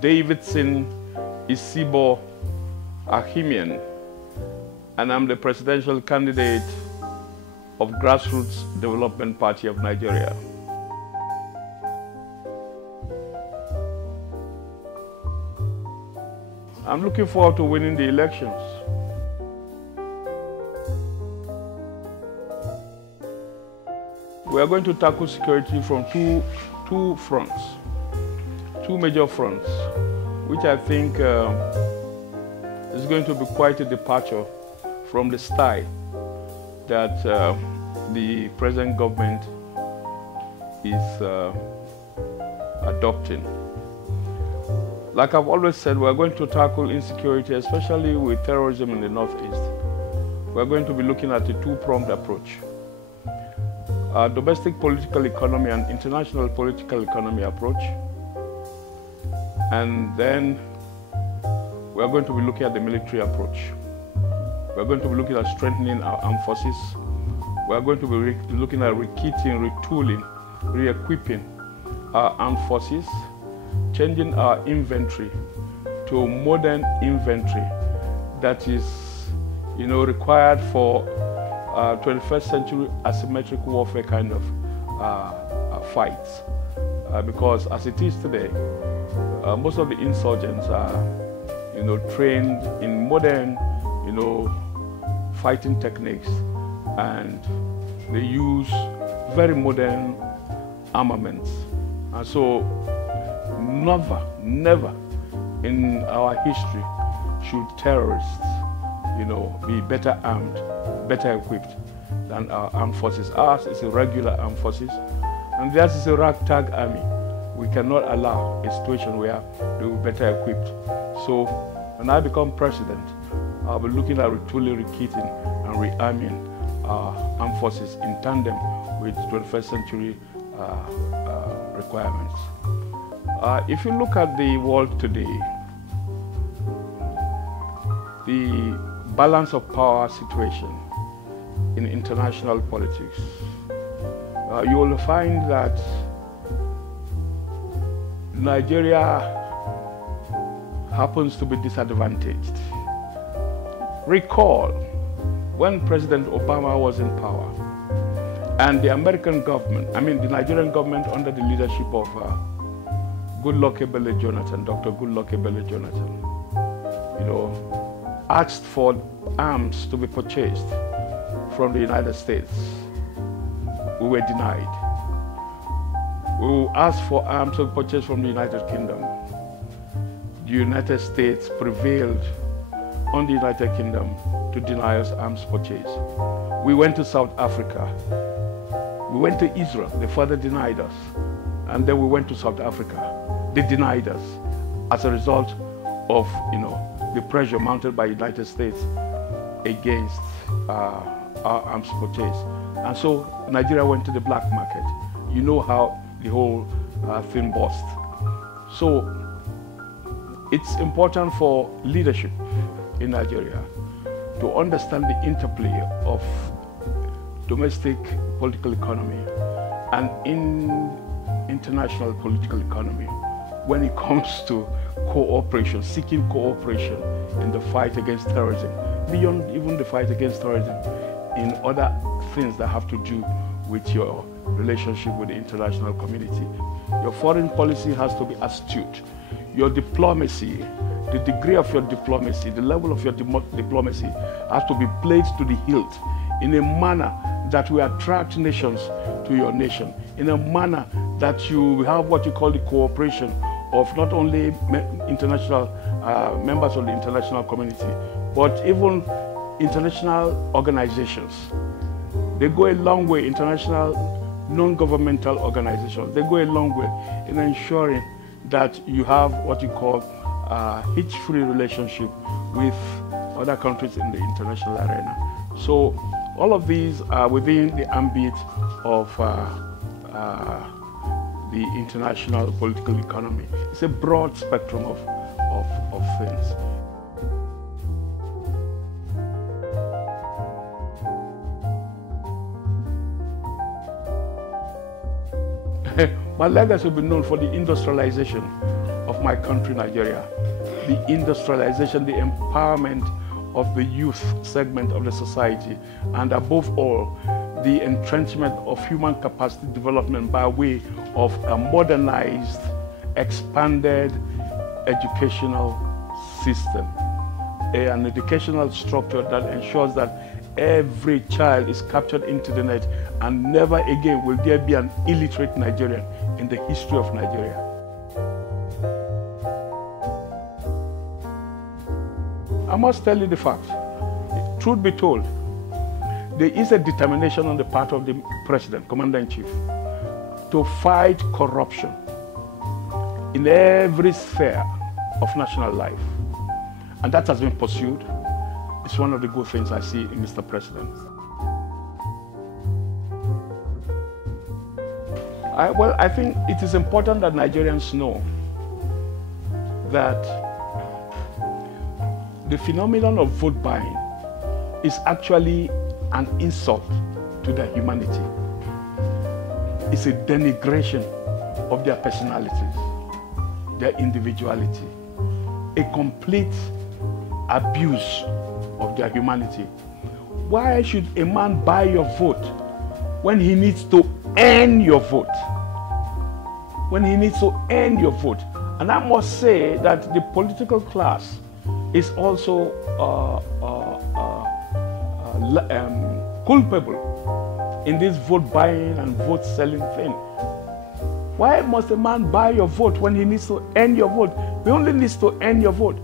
Davidson Isibo Ahimian, and I'm the presidential candidate of Grassroots Development Party of Nigeria. I'm looking forward to winning the elections. We are going to tackle security from two major fronts, which I think is going to be quite a departure from the style that the present government is adopting. Like I've always said, we're going to tackle insecurity, especially with terrorism in the Northeast. We're going to be looking at a two-pronged approach. Domestic political economy and international political economy approach. And then we're going to be looking at the military approach. We're going to be looking at strengthening our armed forces. We're going to be looking at rekitting, retooling, re-equipping our armed forces, changing our inventory to a modern inventory that is, required for 21st century asymmetric warfare kind of fights. Because as it is today, most of the insurgents are, trained in modern, fighting techniques, and they use very modern armaments. And so, never in our history should terrorists, be better armed, better equipped than our armed forces. Ours is a regular armed forces, and theirs is a ragtag army. We cannot allow a situation where they will be better equipped. So when I become president, I'll be looking at retooling, rekitting, and rearming our armed forces in tandem with 21st century requirements. If you look at the world today, the balance of power situation in international politics, you will find that Nigeria happens to be disadvantaged. Recall when President Obama was in power and the American government, the Nigerian government under the leadership of Goodluck Ebele Jonathan, Dr. Goodluck Ebele Jonathan, asked for arms to be purchased from the United States. We were denied. We asked for arms to be purchased from the United Kingdom. The United States prevailed on the United Kingdom to deny us arms purchase. We went to South Africa. We went to Israel. They further denied us. And then we went to South Africa. They denied us as a result of, the pressure mounted by the United States against our arms purchase. And so Nigeria went to the black market. You know how the whole thing burst. So it's important for leadership in Nigeria to understand the interplay of domestic political economy and international political economy when it comes to cooperation, seeking cooperation in the fight against terrorism, beyond even the fight against terrorism, in other things that have to do with your relationship with the international community. Your foreign policy has to be astute. Your diplomacy, the degree of your diplomacy, the level of your diplomacy has to be played to the hilt in a manner that will attract nations to your nation, in a manner that you have what you call the cooperation of not only international members of the international community, but even international organizations. They go a long way, international non-governmental organizations. They go a long way in ensuring that you have what you call a hitch-free relationship with other countries in the international arena. So all of these are within the ambit of the international political economy. It's a broad spectrum of things. My legacy will be known for the industrialization of of my country, Nigeria, the industrialization, the empowerment of the youth segment of the society, and above all, the entrenchment of human capacity development by way of a modernized, expanded educational system, an educational structure that ensures that every child is captured into the net, and never again will there be an illiterate Nigerian in the history of Nigeria. I must tell you the fact. Truth be told, there is a determination on the part of the President, Commander-in-Chief, to fight corruption in every sphere of national life. And that has been pursued. It's one of the good things I see in Mr. President. I think it is important that Nigerians know that the phenomenon of vote buying is actually an insult to their humanity. It's a denigration of their personalities, their individuality, a complete abuse of their humanity. Why should a man buy your vote when he needs to earn your vote? When he needs to earn your vote. And I must say that the political class is also culpable in this vote buying and vote selling thing. Why must a man buy your vote when he needs to earn your vote? He only needs to earn your vote.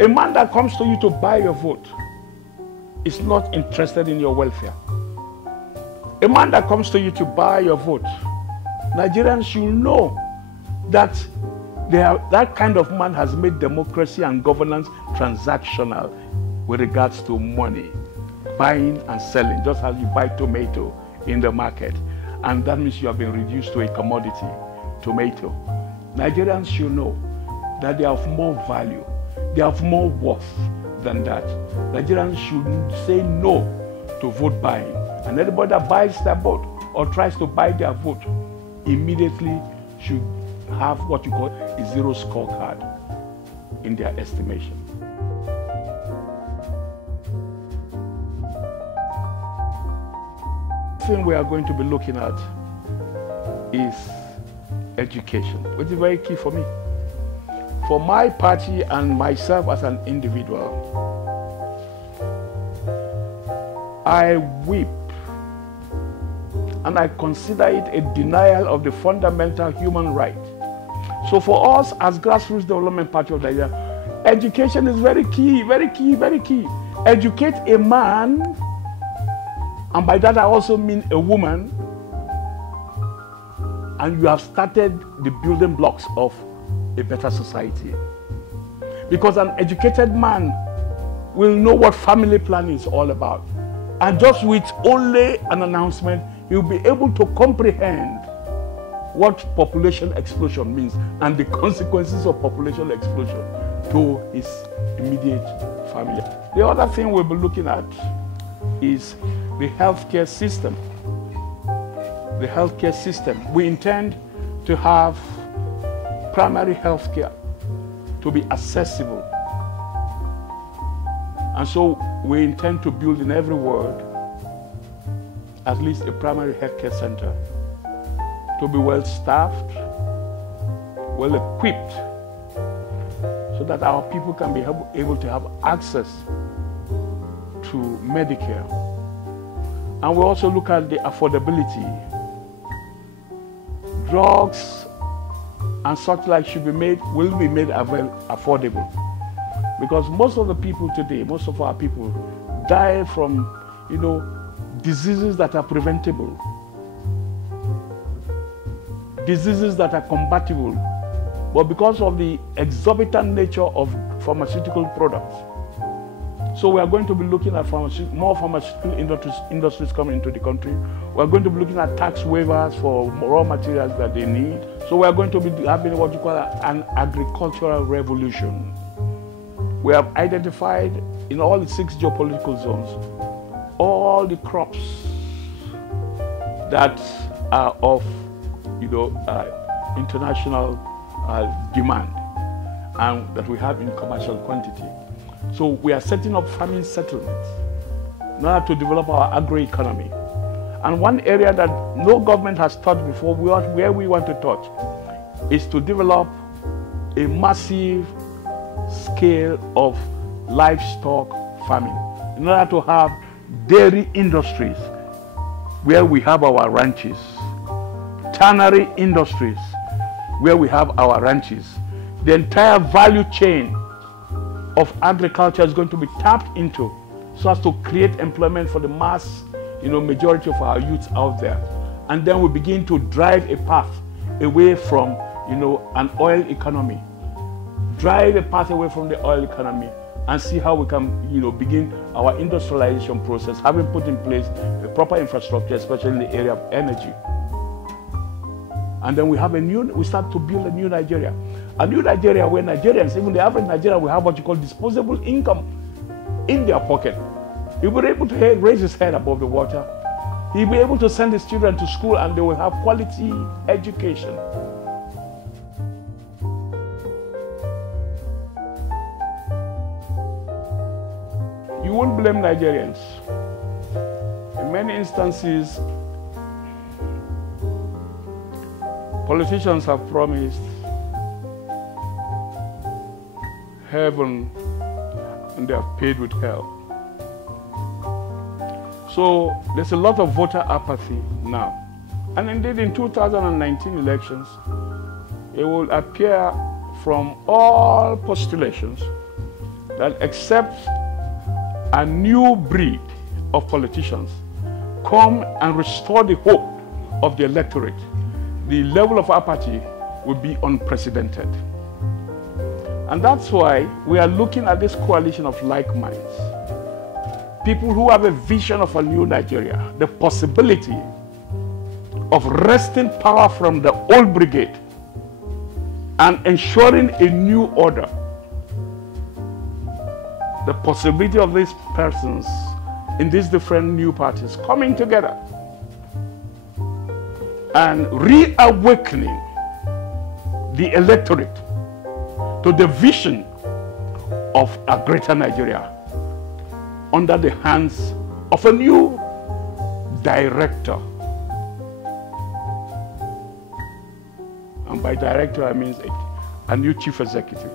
A man that comes to you to buy your vote is not interested in your welfare. A man that comes to you to buy your vote, Nigerians should know that that kind of man has made democracy and governance transactional with regards to money, buying and selling, just as you buy tomato in the market. And that means you have been reduced to a commodity, tomato. Nigerians should know that they have more value, they have more worth than that. Nigerians should say no to vote buying. And anybody that buys their vote or tries to buy their vote immediately should have what you call a zero scorecard in their estimation. The thing we are going to be looking at is education, which is very key for me. For my party and myself as an individual, I weep and I consider it a denial of the fundamental human right. So for us as Grassroots Development Party of Nigeria, education is very key, very key, very key. Educate a man, and by that I also mean a woman, and you have started the building blocks of a better society. Because an educated man will know what family planning is all about. And just with only an announcement, he'll be able to comprehend what population explosion means and the consequences of population explosion to his immediate family. The other thing we'll be looking at is the healthcare system. The healthcare system. We intend to have primary healthcare to be accessible. And so we intend to build in every ward at least a primary healthcare center to be well staffed, well equipped, so that our people can be able to have access to Medicare. And we also look at the affordability. Drugs and such like will be made affordable. Because most of the people today, most of our people die from, diseases that are preventable, diseases that are combatable, but because of the exorbitant nature of pharmaceutical products. So we are going to be looking at more pharmaceutical industries coming into the country. We are going to be looking at tax waivers for raw materials that they need. So we are going to be having what you call an agricultural revolution. We have identified in all the 6 geopolitical zones all the crops that are of international demand. and that we have in commercial quantity. So we are setting up farming settlements in order to develop our agro-economy. And one area that no government has touched before, where we want to touch, is to develop a massive scale of livestock farming in order to have dairy industries where we have our ranches, tannery industries where we have our ranches. The entire value chain of agriculture is going to be tapped into so as to create employment for the mass, majority of our youths out there. And then we begin to drive a path away from, an oil economy. Drive a path away from the oil economy and see how we can, begin our industrialization process, having put in place a proper infrastructure, especially in the area of energy. And then we start to build a new Nigeria. A new Nigeria where Nigerians, even the average Nigerian, will have what you call disposable income in their pocket. He'll be able to raise his head above the water. He'll be able to send his children to school and they will have quality education. You won't blame Nigerians. In many instances, politicians have promised heaven and they have paid with hell. So there's a lot of voter apathy now. And indeed in 2019 elections, it will appear from all postulations that except a new breed of politicians come and restore the hope of the electorate, the level of apathy will be unprecedented. And that's why we are looking at this coalition of like minds. People who have a vision of a new Nigeria, the possibility of wresting power from the old brigade and ensuring a new order. The possibility of these persons in these different new parties coming together and reawakening the electorate to the vision of a greater Nigeria under the hands of a new director. And by director, I mean a new chief executive.